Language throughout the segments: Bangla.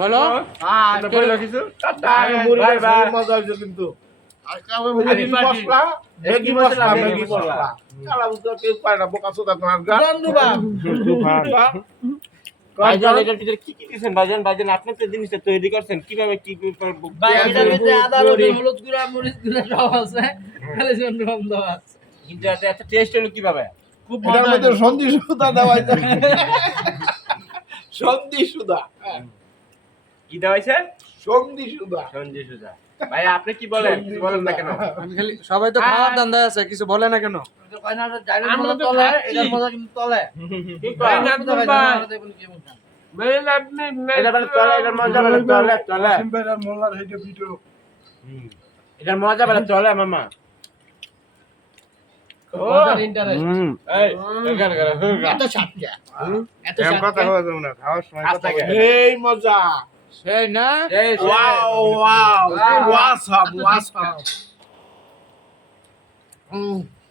বলো। মজা হয়েছে কিন্তু। আপনি তো জিনিসটা তৈরি করছেন। কীভাবে কি আদা রসুন হলুদ গুঁড়া মরিচ গুঁড়া সব আছে। কিন্তু এত টেস্ট হলো কীভাবে? খুব সন্ধি সুদা দেওয়া সন্ধি সুদা। কি দেওয়া হয়েছে? সন্ধি সুদা। সঞ্জয় সুজা ভাই আপনি কি বলেন? বলেন না কেন? আমি খালি সবাই তো খাওয়ার ধান্দায় আছে কিছু বলে না কেন। এটার মজা বলে চলে মামা। এত সাতটা। এত সাতটা। খাওয়ার সময়। এই মজা। সেই না ওয়াও ওয়াও ওয়াসাব ওয়াসাব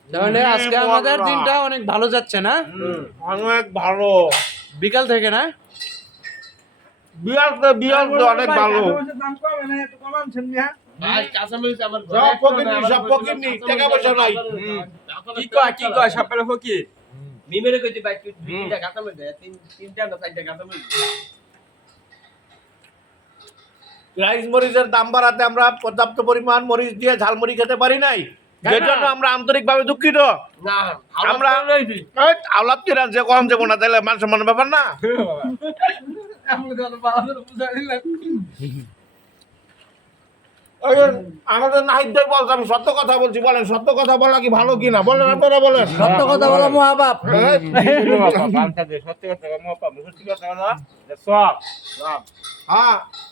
তাহলে আজকে আমাদের দিনটা অনেক ভালো যাচ্ছে না? অনেক ভালো। বিকাল থেকে না? বিয়ার তো বিয়ার তো অনেক ভালো। ভাই কাঁচামরিচ আমার সব পকেটনি সব পকেটনি টাকা পয়সা নাই। কি কয় কি কয় সকালে ফকির মিমেরে কইতে হুম। তিনটা কাঁচামরিচ দে তিন তিনটা না চারটা কাঁচামরিচ দে। রাইস মরিচের দাম বাড়াতে আমরা পর্যাপ্ত পরিমাণ মরিচ দিয়ে ঝালমুড়ি খেতে পারি নাই। যে জন্য আমরা আন্তরিকভাবে দুঃখিত। আমরা আওলাদ কিরা যে কম যাব না তাহলে মান সম্মান ব্যাপার না। আমাদের নাহিদ ভাই বলছে আমি সত্য কথা বলছি বলেন সত্য কথা বলা কি ভালো কিনা বলেন আপনারা বলেন। সত্য কথা বলা মহাবাপ এই, সত্যি কথা সত্যি কথা না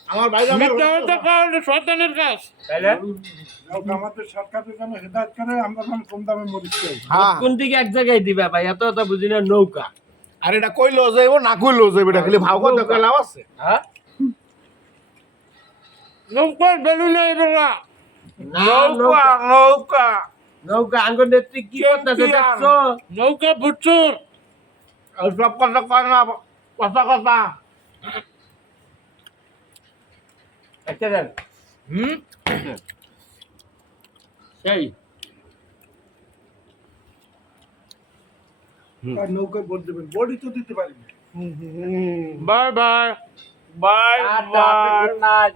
সব সব হ্যাঁ আমার ভাই শয়তানের কাজ। তাইলে? আমাদের সরকারের জন্য হেদায়ত করে আমরা যেন কম দামে মরিচ চাই হ্যাঁ। কোন দিকে এক জায়গায় দিবা ভাই? এত এত বুঝি না নৌকা। আর এটা কইলো যাইব না কইলো যাইব এটা খালি কথা কইলাম আছে। হ্যাঁ? নৌকার বেলুন এবারা নৌকা নৌকা। নৌকা। আঙ্গুর নেত্রী কি করতেছে দেখছ? নৌকা সব কথা কয় না কথা কথা। একটা দেন। হুম? সেই আর নৌকায় ভোট দেবেন। বডি তো দিতে পারি না। Bye bye bye bye